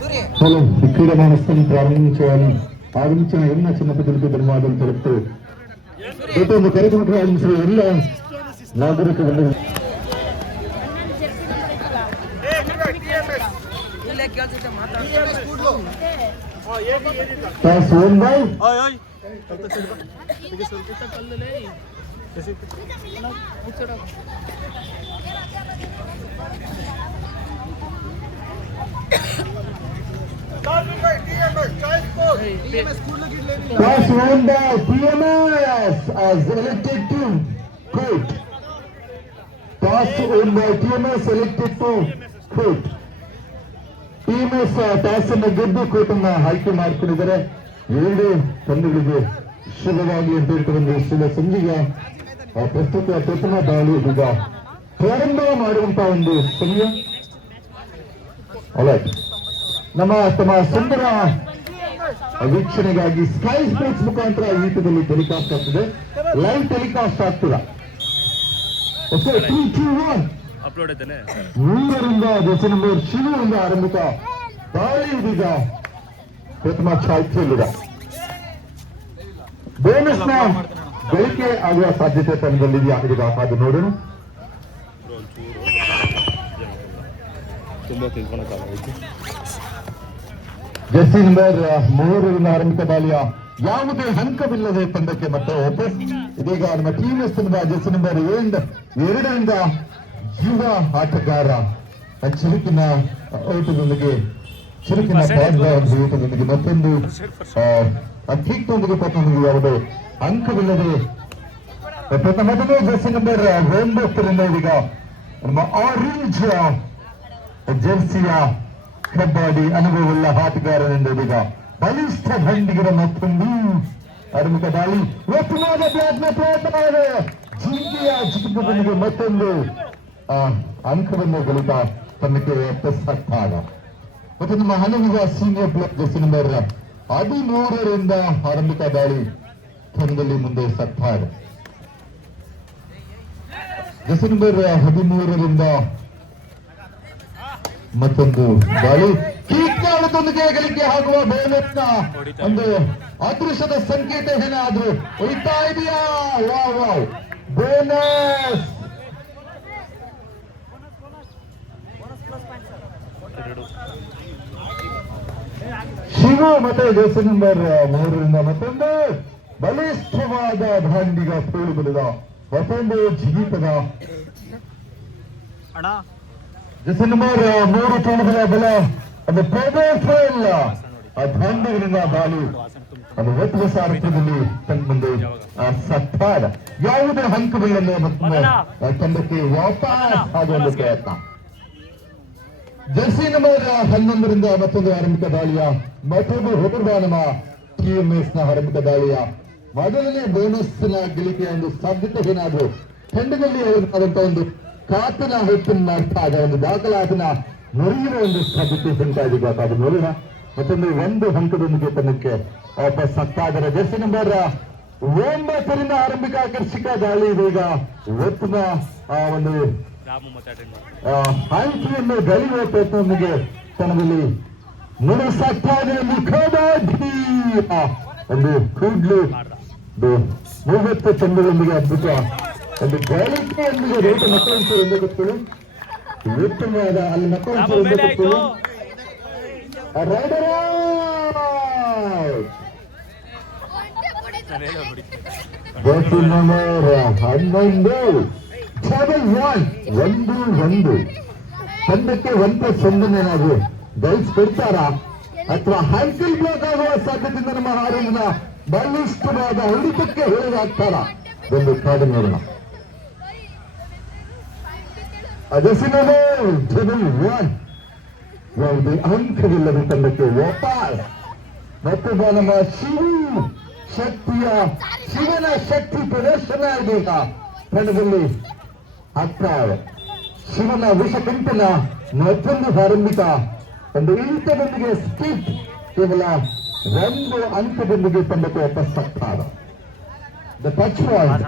Hello క్రీడామానస్థం ప్రారంభించాలని ఆరంభించిన ఎన్న చిన్నపిల్లలకి ధన్యవాదాలు తెలుపుతూ ప్రతి కార్యక్రమం ప్రారంభించిన ಎಲ್ಲ ನಾಗರಿಕ Toss won by TMS as elected to court. Toss won by TMS elected to court. TMS toss ಅನ್ನು ಗೆದ್ದು ಕೋರ್ಟ್ ಅನ್ನ ಆಯ್ಕೆ ಮಾಡಿಕೊಂಡಿದ್ದಾರೆ. ಎರಡು ತಂಡಗಳಿಗೆ ಶುಭವಾಗಿ ಅಂತ ಹೇಳ್ಕೊಂಡು ಶುಭ ಸಂಜೆಯ ಪ್ರಸ್ತುತ ಪ್ರಥಮ ದಾಳಿ ಈಗ ಪ್ರಾರಂಭ ಮಾಡುವಂತಹ ಒಂದು ಸಮಯ. ನಮ್ಮ ತಮ್ಮ ಸುಂದರ ವೀಕ್ಷಣೆಗಾಗಿ ಸ್ಕೈ ಸ್ಪೋರ್ಟ್ಸ್ ಮುಖಾಂತರ ಈಟದಲ್ಲಿ ಟೆಲಿಕಾಸ್ಟ್ ಆಗ್ತದೆ, ಲೈವ್ ಟೆಲಿಕಾಸ್ಟ್ ಆಗ್ತದ. ಮೂರರಿಂದ ದಶ ನಂಬರ್ ಶಿವರಿಂದ ಆರಂಭಿಕ ದಾಳಿ ಇದೀಗ ಪ್ರಥಮ ಚಾಲ್ತಿಯಲ್ಲಿದೆ. ಬೋನಸ್ ನ ಗಳಿಕೆ ಆಗುವ ಸಾಧ್ಯತೆ ತಂಡದಲ್ಲಿದೆಯಾ ಇದೀಗ ಕಾದು ನೋಡೋಣ. ಜರ್ಸಿ ನಂಬರ್ 3ರಿಂದ ಆರಂಭಿಕ ದಾಳಿಯ ಯಾವುದೇ ಅಂಕವಿಲ್ಲದೆ ತಂಡಕ್ಕೆ ಮತ್ತೆ ವಾಪಸ್. ಇದೀಗ ನಮ್ಮ ಟೀಮ್ ಜರ್ಸಿ ನಂಬರ್ 2ರಿಂದ ಯುವ ಆಟಗಾರ ಚುರುಕಿನ ಓಟದೊಂದಿಗೆ ಚುರುಕಿನ ಓಟದೊಂದಿಗೆ ಮತ್ತೊಂದು ಕಿಕ್ನೊಂದಿಗೆ ಪ್ರತಿಯೊಂದಿಗೆ ಯಾವುದೇ ಅಂಕವಿಲ್ಲದೆ ಪ್ರಥಮದಲ್ಲೇ ಜರ್ಸಿ ನಂಬರ್ 9ರಿಂದ ಇದೀಗ ನಮ್ಮ ಆರೆಂಜ್ ಜರ್ಸಿಯ ಕಬಡ್ಡಿ ಅನುಭವವುಳ್ಳ ಆಟಗಾರನೆಂದು ಇದೀಗ ಬಲಿಷ್ಠ ದಂಡಿಗರ ಮತ್ತೊಂದು ಆರಂಭಿಕ ದಾಳಿ. ಉತ್ತಮವಾದ ಪ್ರಯತ್ನ ಮಾಡಿದೆ. ಜಿಂಕೆಯ ಚಿಕ್ಕದೊಂದಿಗೆ ಮತ್ತೊಂದು ಅಂಕವನ್ನು ಗಳಿತ ತನ್ನಕ್ಕೆ ಪ್ರಸಕ್ತಾಗ. ಮತ್ತು ನಮ್ಮ ಹನುಮಗ ಸೀನಿಯರ್ ಪ್ಲೇಯರ್ ಜರ್ಸಿ ನಂಬರ್ 13ರಿಂದ ಆರಂಭಿಕ ದಾಳಿ ತಂಡದಲ್ಲಿ ಮುಂದೆ ಸಕ್ತಾಗ. ಜರ್ಸಿ ನಂಬರ್ 13ರಿಂದ ಮತ್ತೊಂದು ದಾಳಿ ಕೀರ್ತಿಯೊಂದಿಗೆ ಗಳಿಕೆ ಆಗುವ ಬೋನಸ್ನ ಒಂದು ಅದೃಷ್ಟದ ಸಂಕೇತ ಏನಾದ್ರೂ ಉಳಿತಾ ಇದೆಯಾ? ವಾವ್ ಬೋನಸ್ ಶಿವ ಮತ್ತೆ ಜರ್ಸಿ ನಂಬರ್ 3ರಿಂದ ಮತ್ತೊಂದು ಬಲಿಷ್ಠವಾದ ದಾಂಡಿಗ ತೋಳು ಬಲಿದ ಮತ್ತೊಂದು ಜಿಗಿತದ ಜರ್ಸಿ ನಂಬರ್ 3 ತೋಳುಗಳ ಬಲ ಅದು ಪ್ರೊಫೈಲ್ ಆ ದಾಂಡಿಗರಿಂದ ದಾಳಿ ಅದು ಒತ್ತುವ ಸಾರಥ್ಯದಲ್ಲಿ ತನ್ನ ಮುಂದೆ ಸತ್ತಾರ ಯಾವುದೇ ಅಂಕವಿಲ್ಲದೆ ಮತ್ತೊಂದು ತಂಡಕ್ಕೆ ವಾಪಸ್ ಆಗುವ ಒಂದು ಪ್ರಯತ್ನ. ಜರ್ಸಿ ನಂಬರ್ 11ರಿಂದ ಮತ್ತೊಂದು ಆರಂಭಿಕ ದಾಳಿಯ ಮತ್ತೊಂದು ನಮ್ಮ TMS ನ ಆರಂಭಿಕ ದಾಳಿಯ ಮೊದಲನೇ ಬೋನಸ್ ನ ಗಳಿಕೆಯ ಒಂದು ಸಾಧ್ಯತೆ ಏನಾದ್ರು ತಂಡದಲ್ಲಿ ಆದಂತಹ ಒಂದು ಕಾತನ ಹೆಚ್ಚಿನ ಮಾಡ್ತಾ ಒಂದು ದಾಖಲಾತಿನ ನುರಿಯುವ ಒಂದು ಸಾಧ್ಯತೆ ಉಂಟಾಗಿದೆ. ಅದು ನೋಡೋಣ. ಮತ್ತೊಂದು ಒಂದು ಹಂತದೊಂದಿಗೆ ತನ್ನಕ್ಕೆ ವಾಪಸ್ ಸತ್ತಾದರೆ ಜರ್ಸಿ ನಂಬರ್ 9ರಿಂದ ಆರಂಭಿಕ ಆಕರ್ಷಕ ದಾಳಿ ಇದೀಗ ಉತ್ತಮ ಒಂದು ಆಯ್ಕೆಯನ್ನು ಗಳಿಯುವ ಪ್ರಯತ್ನದೊಂದಿಗೆ ತನ್ನದಲ್ಲಿ ನುಡಿಸಾಗ್ತಾ ಇದೆ. ಒಂದು ಕೂಡ್ಲು 30 ಚೆಂಡುಗಳೊಂದಿಗೆ ಅದ್ಭುತ ಒಂದು ಗಳಿಕೆಯೊಂದಿಗೆ ರೇಟ್ ಮಕ್ಕಳು ಗೊತ್ತುಗಳು ಉತ್ತಮವಾದ ಅಲ್ಲಿ ಮಕ್ಕಳು ಗೊತ್ತುಗಳು ರೈಡರ್ ಜರ್ಸಿ ನಂಬರ್ 11 1-1 ತಂಡಕ್ಕೆ 1+1 ಏನಾದ್ರು ಗೈಸ್ ಕೊಡ್ತಾರಾ ಅಥವಾ ಹ್ಯಾಂಕಲ್ ಬ್ಲಾಕ್ ಆಗುವ ಸಾಧ್ಯತೆಯಿಂದ ನಮ್ಮ ಹಾರಿನ ಬಲಿಷ್ಠವಾದ ಹೊಡಿತಕ್ಕೆ ಹೇಳಾಗ್ತಾರ ಒಂದು ಕಾದು ನೋಡೋಣ. ಜರ್ಸಿ ನಂಬರ್ 1 ಯಾವುದೇ ಅಂಕವಿಲ್ಲದ ತಂಡಕ್ಕೆ ವಾಪಸ್. ಮತ್ತೊಬ್ಬ ನಮ್ಮ ಶಿವನ ಶಕ್ತಿ ಪ್ರದರ್ಶನ ಇದೀಗ ತಂಡದಲ್ಲಿ ಆಗ್ತಾರೆ. ಶಿವನ ವಿಷಕಂಠನ ಮತ್ತೊಂದು ಆರಂಭಿಕ ಒಂದು ಇಂಟದೊಂದಿಗೆ ಸ್ಪೀಡ್ ಕೇವಲ 1 ಅಂಕದೊಂದಿಗೆ ತಂಡಕ್ಕೆ ವಾಪಸ್ ಆಗ್ತಾರೆ. ದ ಟಚ್ ಪಾಯಿಂಟ್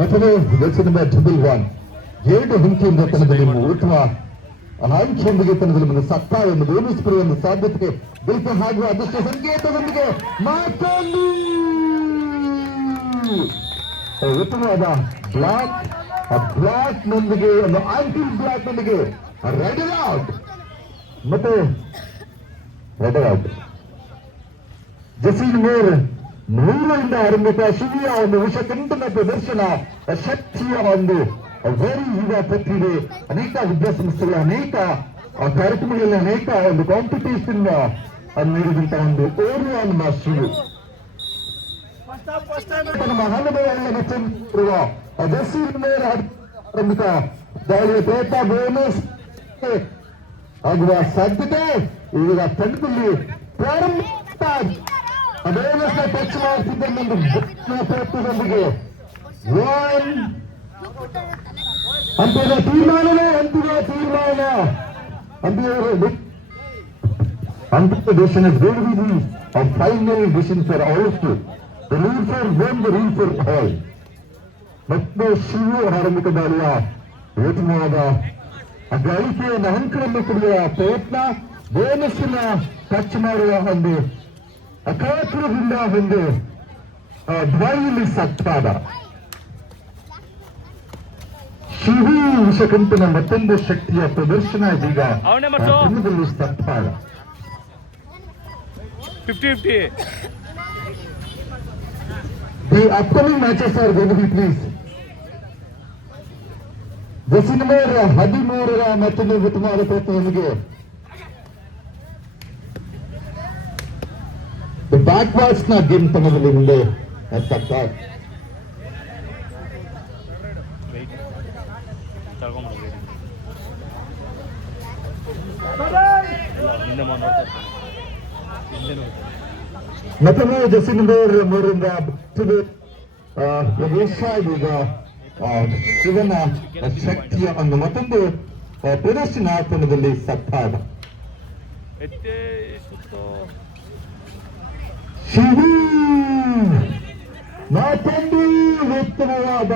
ಮತ್ತೊಂದು ಜರ್ಸಿ ನಂಬರ್ 1 2 ಅಂಕಿಯಿಂದ ತಂಡದಲ್ಲಿ ಉತ್ತಮ ಅಂಚೊಂದಿಗೆ ತನ್ನದಲ್ಲಿ ಒಂದು ಸತ್ತ ಎಂದು ಬೋನಸ್ಪುರಿ ಒಂದು ಸಾಧ್ಯತೆ ಗೆಲ್ತ ಹಾಗೂ ಅದೃಷ್ಟ ಸಂಕೇತದೊಂದಿಗೆ ಮತ್ತೊಂದು ಉತ್ತಮವಾದ ಬ್ಲಾಕ್ ನೊಂದಿಗೆ ಒಂದು ಆಂಟಿ ಬ್ಲಾಕ್ ನೊಂದಿಗೆ ರೆಡ್ ಔಟ್ ಮತ್ತೆ ರೆಡ್ ಔಟ್. ಜಸೀನ್ ಮೇರ್ 100ರಿಂದ ಆರಂಭಿಕ ಶಿವಿಯ ಒಂದು ವಿಷಕಂಠನ ಪ್ರದರ್ಶನ ಶಕ್ತಿಯ ಒಂದು ವೆರಿ ಯುವ ಪ್ರತಿಭೆ, ಅನೇಕ ವಿದ್ಯಾಸಂಸ್ಥೆಗಳ ಅನೇಕ ಕಾರ್ಯಕ್ರಮಗಳಲ್ಲಿ ಅನೇಕ ಒಂದು ಕಾಂಪಿಟೇಷನ್ ನೀಡಿದಂತಹ ಒಂದು ಓರ್ವ ನಮ್ಮ ಶಿವು ನಮ್ಮ ಹಣಬೆಲ್ಲ ಮೆಚ್ಚಿರುವ ಜಸೀನ್ ಮೇರ್ ಆರಂಭಿಕ ದಾಳಿಯ ಪ್ರಯತ್ನ ಬೋನಸ್ ಆಗುವ ಸಾಧ್ಯತೆ ಈಗ ತಂಡದಲ್ಲಿ ಪ್ರಾರಂಭ ಬೋನಸ್ ಟಚ್ ಮಾಡುತ್ತಿದ್ದ ಒಂದು ಪ್ರಯತ್ನದೊಂದಿಗೆ ಅಂತ್ಯದ ತೀರ್ಮಾನವೇ ಅಂತಿಮ ತೀರ್ಮಾನ. ಅಂತಿಮವರು decision is going to be a final decision for all two. The rule for one, the rule for all. ಮತ್ತೆ ಶಿವು ಆರಂಭಿಕ ದಾಳಿಯ ಉತ್ತಮವಾದ ಗಳಿಕೆಯನ್ನು ಅಂಕಗಳನ್ನು ಕೊಡುವ ಪ್ರಯತ್ನ, ಬೋನಸ್ನ ಟಚ್ ಮಾಡುವ ಒಂದು ಅಕಾತ್ರದಿಂದ ಒಂದು ದ್ವಾಯಿಲಿ ಸತ್ತಾದ ಶಿವು ವಿಷಕಂಠನ ಮತ್ತೊಂದು ಶಕ್ತಿಯ ಪ್ರದರ್ಶನ ಇದೀಗ ತಂಡದಲ್ಲಿ ಸತ್ತಾದ 50-50. The upcoming matches are going to be please. ಜಸೀನ್ ಮೇರ್ 13ರ ಮತ್ತೊಂದು ಉತ್ತಮವಾದ ಪ್ರಯತ್ನದೊಂದಿಗೆ ಬ್ಯಾಕ್ವಾರ್ಡ್ಸ್ ನ ಗೇಮ್ ತಂಡದಲ್ಲಿ ಮುಂದೆ ಸತ್ತಾದ ಮತ್ತೊಮ್ಮೆ ಜಸೀನ್ ಮೇರ್ 3ರಿಂದ ಈಗ ಶಿವನ ಶಕ್ತಿಯ ಒಂದು ಮತ್ತೊಂದು ಪ್ರದರ್ಶನ ತಂಡದಲ್ಲಿ ಸತ್ತಾದ ಶಿವು ಮತ್ತೊಂದು ಉತ್ತಮವಾದ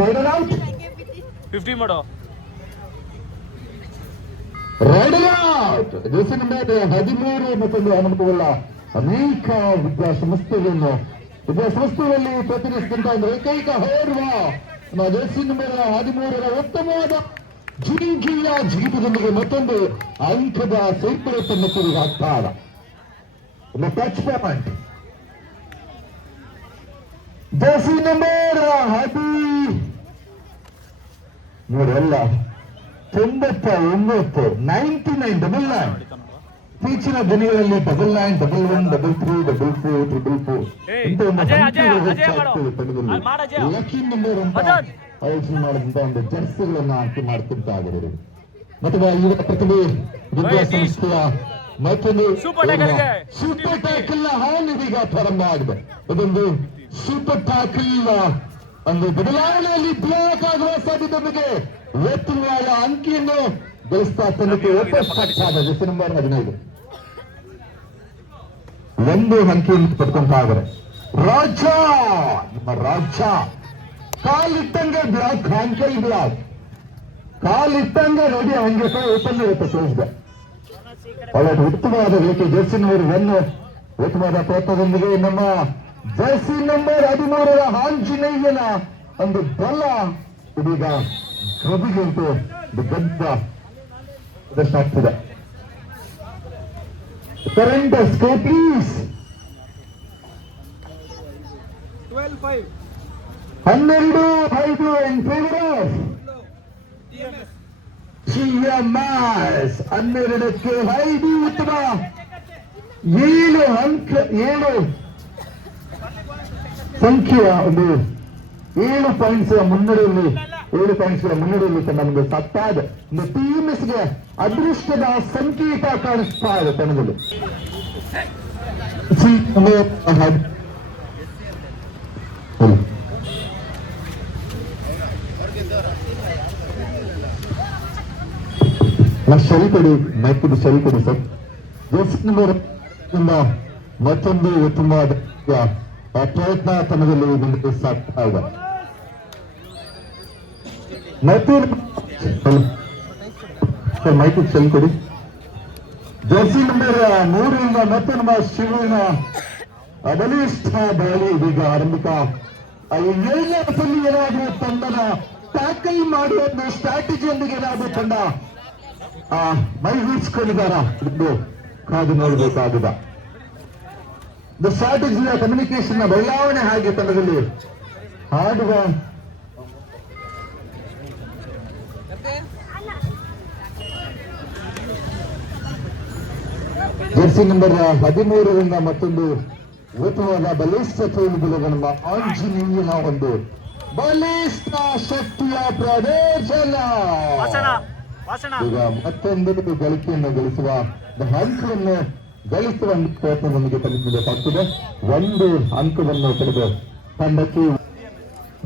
ರೈಡರ್ ಔಟ್ 50 ಮಾಡೋ ರೈಡರ್ ಔಟ್. ಜಸೀನ್ ಮೇರ್ 13 ಮತ್ತೊಂದು ಅನುಮತವಲ್ಲ ಅನೇಕ ವಿದ್ಯಾಸಂಸ್ಥೆಗಳಲ್ಲಿ ಪ್ರತಿನಿಧಿಸಿದಂತಹ ಒಂದು ಏಕೈಕ ಹೋರ್ವ ಜಸೀನ್ ಮೇರ್ 13ರ ಉತ್ತಮವಾದ ಜೀವಿತದೊಂದಿಗೆ ಮತ್ತೊಂದು ಅಂಕದ ಸೇರ್ಪಡೆ ತನ್ನ ಹಾಕ್ತಾರ ಟಚ್ ಪಾಯಿಂಟ್. ಜಸೀನ್ ಮೇರ್ 99 ಇತ್ತೀಚಿನ ದಿನಗಳಲ್ಲಿ 99 ಲಕ್ಕಿ ನಂಬರ್ ಅಂತ ಆಯೋಜನೆ ಮಾಡಿದಂತ ಒಂದು ಜರ್ಸಿಗಳನ್ನ ಆಯ್ಕೆ ಮಾಡ್ತಿರ್ತಾ ಇದ್ದಾರೆ. ಮತ್ತು ಯುವ ಪ್ರತಿಭೆ ವಿದ್ಯಾಸಂಸ್ಥೆಯ ಮತ್ತೊಂದು ಸೂಪರ್ ಟ್ಯಾಕಲ್ ಹಾಲ್ ಇದೀಗ ಪ್ರಾರಂಭ ಆಗಿದೆ. ಇದೊಂದು ಸೂಪರ್ ಟ್ಯಾಕಲ್ ಒಂದು ಬದಲಾವಣೆಯಲ್ಲಿ ಬ್ಲಾಕ್ ಆಗುವ ಸಾಧ್ಯತೆಯೊಂದಿಗೆ ಉತ್ತಮವಾದ ಅಂಕಿಯನ್ನು ಗಳಿಸ್ತಾ ತಂಡಕ್ಕೆ ಒಪ್ಪಿಸಾದ ಜಸೀನ್ ಮೇರ್ 15 ಒಂದು ಅಂಕಿಯನ್ನು ಪಡ್ಕೊಂತ ಇದ್ದಾರೆ. ರಾಜ ನಿಮ್ಮ ರಾಜ ಕಾಲಿಟ್ಟಂಗೆ ಬ್ಲಾಕ್ ಅಂಕಲ್ ಬ್ಲಾಕ್ ಕಾಲಿಟ್ಟಂಗೆ ರೆಡಿ ಹಂಗೆ ಓಪನ್ ಇರುತ್ತೆ ಕ್ಲೋಸ್ಗೆ ಒಳ್ಳೆ ಉತ್ತಮವಾದ ಗಳಿಕೆ ಜಸೀನ್ ಮೇರ್ 1 ಉತ್ತಮವಾದ ಪ್ರಯತ್ನದೊಂದಿಗೆ ನಮ್ಮ ಜಸೀನ್ ಮೇರ್ 13ರ ಆಂಜನೇಯನ ಒಂದು ಬಲ ಇದೀಗ ಕಬಿಗಂತೂ ಗದ್ದ ಪ್ರದರ್ಶನ ಆಗ್ತಿದೆ. Current score please 12-5 12-5 in favor of TMS. 12ಕ್ಕೆ 5 ಉತ್ತಮ 7 ಸಂಖ್ಯೆಯ ಒಂದು 7 ಪಾಯಿಂಟ್ಸ್ಗಳ ಮುನ್ನಡೆಯಲ್ಲಿ ನಮಗೆ ಸತ್ತಾದ ಒಂದು ಟೀಮ್ಸ್ಗೆ ಅದೃಷ್ಟದ ಸಂಕೇತ ಕಾಣಿಸ್ತಾ ಇದೆ ತಂಡದಲ್ಲಿ. ಸರಿ ಕೊಡಿ ಮೈಕುದು ಸರಿ ಕೊಡಿ ಸರ್. ಜಸೀನ್ ಮೇರ್ ಮತ್ತೊಂದು ಉತ್ತಮವಾದ ಪ್ರಯತ್ನ ತಂಡದಲ್ಲಿ ಮುಂದೆ ಸಾಗ್ತಾ ಇದೆ. ಮತ್ತು ಮೈಕ್ ಸೆಲ್ ಕೊಡಿ. ಜರ್ಸಿ ನಂಬರ್ 3 ಮತ್ತೆ ನಮ್ಮ ಶಿವನ ಬಲಿಷ್ಠ ದಾಳಿ ಇದೀಗ ಆರಂಭಿಕ. ಏಳನೇ ಅವಧಿಯಲ್ಲಿ ಏನಾದರೂ ತಂಡನ ಟ್ಯಾಕಲ್ ಮಾಡುವ ಒಂದು ಸ್ಟ್ರಾಟಜಿಯೊಂದಿಗೆ ಏನಾದರೂ ತಂಡ ಮೈ ಹೂಡಿಸಿಕೊಂಡಿದ್ದಾರ ಎಂದು ಕಾದು ನೋಡಬೇಕಾಗಿದೆ. ಸ್ಟ್ರಾಟಜಿಯ ಕಮ್ಯುನಿಕೇಶನ್ ಬದಲಾವಣೆ ಹಾಗೆ ತಂಡದಲ್ಲಿ ಆಡುವ ಜರ್ಸಿ ನಂಬರ್ 13ರಿಂದ ಮತ್ತೊಂದು ಉತ್ತಮವಾದ ಬಲಿಷ್ಠ ತೋಳುಗಳು ನಮ್ಮ ಆಂಜನೇಯನ ಒಂದು ಬಲಿಷ್ಠ ಶಕ್ತಿಯ ಪ್ರದರ್ಶನ. ಈಗ ಮತ್ತೊಂದು ಗಳಿಕೆಯನ್ನು ಗಳಿಸುವ ಅಂಕವನ್ನು ಗಳಿಸುವ ಪ್ರಯತ್ನ ನಮಗೆ ತಲುಪಬೇಕಾಗ್ತದೆ. 1 ಅಂಕವನ್ನು ಪಡೆದು ತಂಡಕ್ಕೆ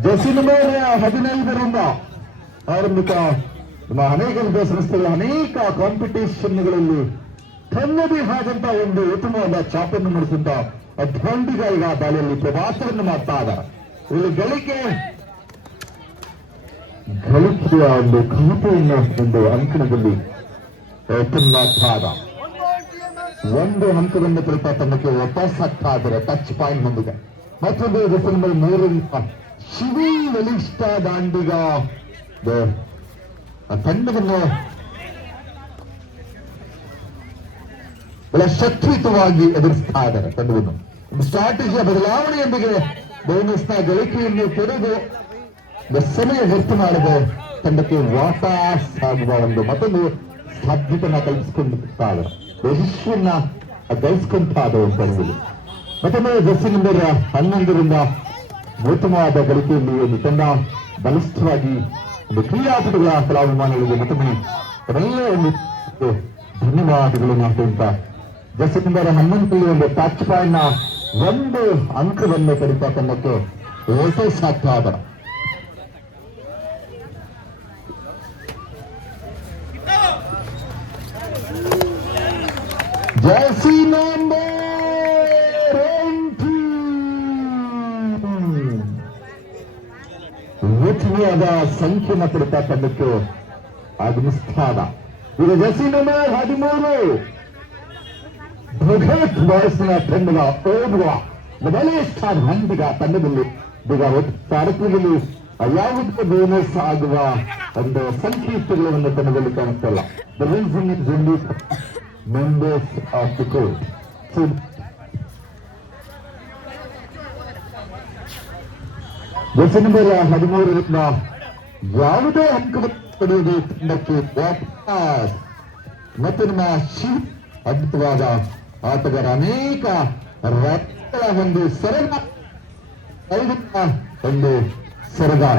ಜರ್ಸಿ ನಂಬರ್ 15ರಿಂದ ಆರಂಭಿಕ ನಮ್ಮ ಅನೇಕ ಸಂಸ್ಥೆಗಳ ಅನೇಕ ಕಾಂಪಿಟೇಷನ್ಗಳಲ್ಲಿ ತನ್ನದೇ ಆದಂತಹ ಒಂದು ಉತ್ತಮವಾದ ಚಾಪನ್ನು ನಡೆಸಿದ ದಾಂಡಿಗ ಈಗ ದಾಳಿಯಲ್ಲಿ ಪ್ರವಾಸವನ್ನು ಮಾಡ್ತಾ ಇದ್ದಾರೆ. ಇಲ್ಲಿ ಗಳಿಕೆಯ ಒಂದು ಖಾತೆಯನ್ನು ಒಂದು ಅಂಕಣದಲ್ಲಿ ತುಂಬಾದ 1 ಅಂಕವನ್ನು ತಲುಪ ತಂಡಕ್ಕೆ ವಾಪಸ್ ಆಗ್ತಾ ಇದ್ದಾರೆ ಟಚ್ ಪಾಯಿಂಟ್ ನೊಂದಿಗೆ. ಮತ್ತೊಂದು ಡಿಸೆಂಬರ್ 3ರಿಂದ ಶಿವಿ ಬಲಿಷ್ಠ ದಾಂಡಿಗ ತಂಡವನ್ನು ಬಹಳ ಶಕ್ತಿಯುತವಾಗಿ ಎದುರಿಸ್ತಾ ಇದ್ದಾರೆ. ತಂಡವನ್ನು ಸ್ಟ್ರಾಟಜಿಯ ಬದಲಾವಣೆಯೊಂದಿಗೆ ಬೋನಸ್ನ ಗಳಿಕೆಯನ್ನು ಪಡೆದು ಸಮಯ ವ್ಯರ್ಥ ಮಾಡದೆ ತಂಡಕ್ಕೆ ವಾಪಸ್ ಆಗುವ ಒಂದು ಮತ್ತೊಂದು ಸಾಧ್ಯತೆಯನ್ನ ಕಲ್ಪಿಸಿಕೊಂಡಿರ್ತಾ ಇದ್ದಾರೆ. ಯಶಸ್ವನ್ನ ಗಳಿಸಿಕೊಂತಾ ಇದ್ದಾರೆ ತಂಡದಲ್ಲಿ. ಮತ್ತೊಮ್ಮೆ ಜರ್ಸಿ ನಂಬರ್ 11ರಿಂದ ಉತ್ತಮವಾದ ಗಳಿಕೆಯಲ್ಲಿ ಒಂದು ತಂಡ ಬಲಿಷ್ಠವಾಗಿ ಒಂದು ಕ್ರೀಡಾಪಟುಗಳ ಕಲಾಭಿಮಾನಿಗಳಿಗೆ ಮತ್ತೊಮ್ಮೆ ಅವರೆಲ್ಲ ಒಂದು ಧನ್ಯವಾದಗಳನ್ನು ಹೇಳ್ತಾ ಜರ್ಸಿ ನಂಬರ್ 11ರಲ್ಲಿ ಒಂದು ಟಚ್ ಪಾಯಿಂಟ್ 1 ಅಂಕವನ್ನು ಪಡಿತಾ ತಂಡಕ್ಕೆ ಯಶಸ್ಸಾಗ್ತಾ ಇದ್ದಾರೆ. ಜರ್ಸಿ ನಂಬರ್ 20 ಉತ್ತಮವಾದ ಸಂಖ್ಯೆಯನ್ನು ಪಡಿತಾ ತಂಡಕ್ಕೆ ಆಗಮಿಸ್ತಾ ಇದೆ. ಈಗ ಜರ್ಸಿ ನಂಬರ್ 13 ಬೃಹತ್ ವಯಸ್ಸಿನ ತಂಡದ ಓದುವ ಬಲಿಷ್ಠ ಹಂದಿಗ ತಂಡದಲ್ಲಿ ಈಗ ತಾರಕದಲ್ಲಿ ಯಾವುದೇ ಬೋನಸ್ ಆಗುವ ಒಂದು ಸಂಕೇತಗಳನ್ನು ತಂಡದಲ್ಲಿ ಕಾಣಿಸ್ತಲ್ಲ. The reason is only members of the court. Jersey number 13ರಿಂದ ಯಾವುದೇ ಅಂಕವನ್ನು ಪಡೆಯುವುದು ತಂಡಕ್ಕೆ ವಾಪಸ್. ಮತ್ತು ನಮ್ಮ ಶಿವ ಅದ್ಭುತವಾದ ಆಟಗಾರ ಅನೇಕ ರಥಗಳ ಒಂದು ಸರದಾರ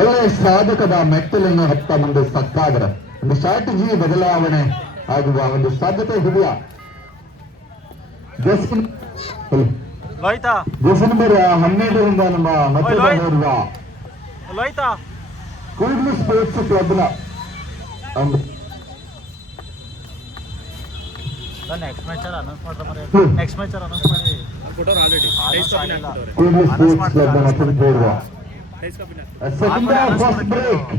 ಒಳ್ಳೆಯ ಸಾಧಕದ ಮೆಟ್ಟಲನ್ನು ಹತ್ತ ಮುಂದೆ ಸಕ್ಕಾದರೆ ಒಂದು ಸ್ಟ್ರಾಟಜಿ ಬದಲಾವಣೆ ಆಗುವ ಒಂದು ಸಾಧ್ಯತೆ ಇದೆಯಾ? ಜರ್ಸಿ ನಂಬರ್ 12ರಿಂದ ನಮ್ಮ ಮತ್ತೆ ನೋಡುವ ಕೂಡ್ಲು ಸ್ಪೋರ್ಟ್ಸ್ ಕ್ಲಬ್ನ ನೆಕ್ಸ್ಟ್ ಮ್ಯಾಚ್ ಅನೌನ್ಸ್ ಮಾಡ್ತಾರೆ. ನೆಕ್ಸ್ಟ್ ಮ್ಯಾಚ್ ಅನೌನ್ಸ್ ಮಾಡಿ ಕೊಟ್ಟರು ಆಲ್ರೆಡಿ. ಕೂಡ್ಲು ಸ್ಪೋರ್ಟ್ಸ್ ಕ್ಲಬ್ನ ಮತ್ತೆ ನೋಡುವ ಸೆಕೆಂಡ್ ಫಸ್ಟ್ ಬ್ರೇಕ್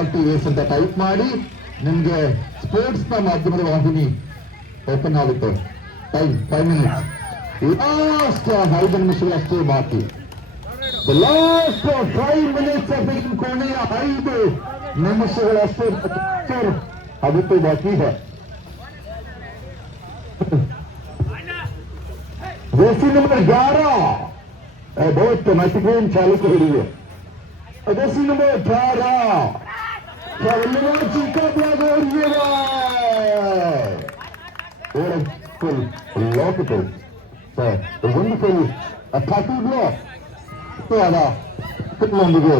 RTS ಅಂತ ಟೈಪ್ ಮಾಡಿ ನಿಮ್ಗೆ ಸ್ಪೋರ್ಟ್ಸ್ ನ ಮಾಧ್ಯಮದ ವಾಹಿನಿ ಓಪನ್ ಆಗುತ್ತೆ. Time 5 minutes. ಲಾಸ್ಟ್ 5 ನಿಮಿಷಗಳಷ್ಟೇ ಬಾಕಿ. ಲಾಸ್ಟ್ 5 minutes ಕೊನೆಯ 5 ನಿಮಿಷಗಳಷ್ಟೇ ಅದಕ್ಕೆ ಬಾಕಿ ಇದೆ. जर्सी नंबर 11 बहुत महत्वपूर्ण चालू कर रही है. जर्सी नंबर 18 चिंता ब्लॉक हो रही है और फुल लॉक तो वंडरफुल अट्रैक्टिव ब्लॉक तो आधा कितना मुझे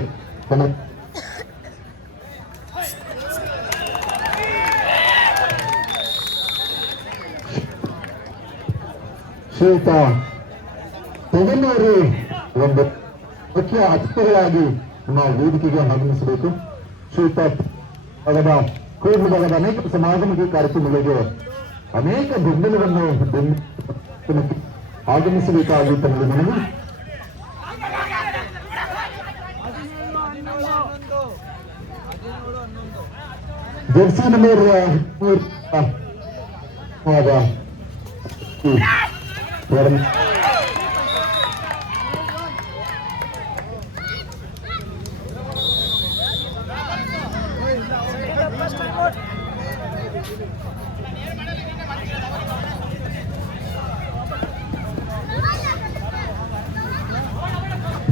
ಶ್ರೀಯುತ ತಗನ್ನವರು ಒಂದು ಮುಖ್ಯ ಅತಿಥಿಗಳಾಗಿ ನಮ್ಮ ವೇದಿಕೆಗೆ ಆಗಮಿಸಬೇಕು. ಶ್ರೀಯುತ ಭಾಗದ ಕೋರ್ಟ್ ಭಾಗದ ಅನೇಕ ಸಮಾಗಮುಖಿ ಕಾರ್ಯಕ್ರಮಗಳಿಗೆ ಅನೇಕ ಬೆಂಬಲವನ್ನು ಆಗಮಿಸಬೇಕಾಗಿ ತಮಗೆ ಮನವಿ. ಜರ್ಸಿ ನಂಬರ್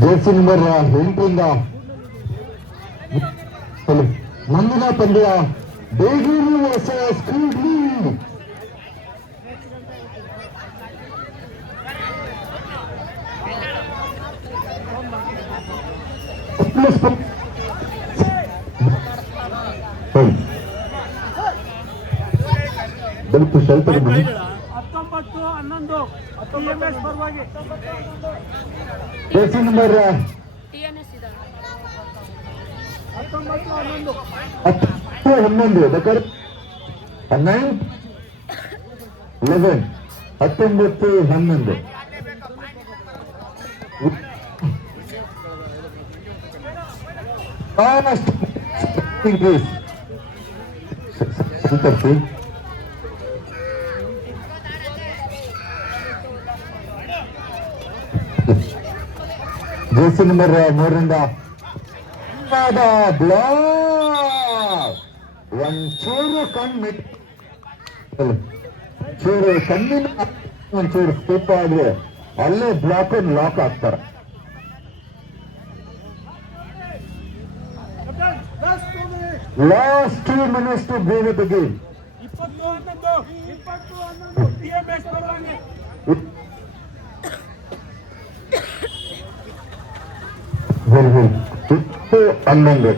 ಜರ್ಸಿ ನಂಬರ್ 8ರಿಂದ ಮುಂದಿನ ಪಂದ್ಯ ಬೇಗೂರು ವರ್ಸಸ್ ಕೂಡ್ಲಿ. ಸ್ವಲ್ಪ ಸ್ವಲ್ಪ 19-11 TMS ಪರವಾಗಿ ಜರ್ಸಿ ನಂಬರ್ TNS ಇದೆ 19-11 11 ಬೇಕಾದ್ರೆ 9-11 19-11 ಲಾಸ್ಟ್ ಇಂಕ್ರೀಸ್ ಸಂತರ್ಸಿ ಜರ್ಸಿ ನಂಬರ್ 3ರಿಂದ ಬ್ಲಾಕ್ ಒಂಚೂರು ಚೂರು ಕಣ್ಣಿನ ಒಂಚೂರು ಸ್ಟೆಪ್ ಆದ್ರೆ ಅಲ್ಲೇ ಬ್ಲಾಕ್ ಲಾಕ್ ಆಗ್ತಾರೆ. Last 2 minutes to go with the game. 20-11 TMS ಪರವಾಗಿ 11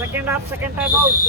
second half second time out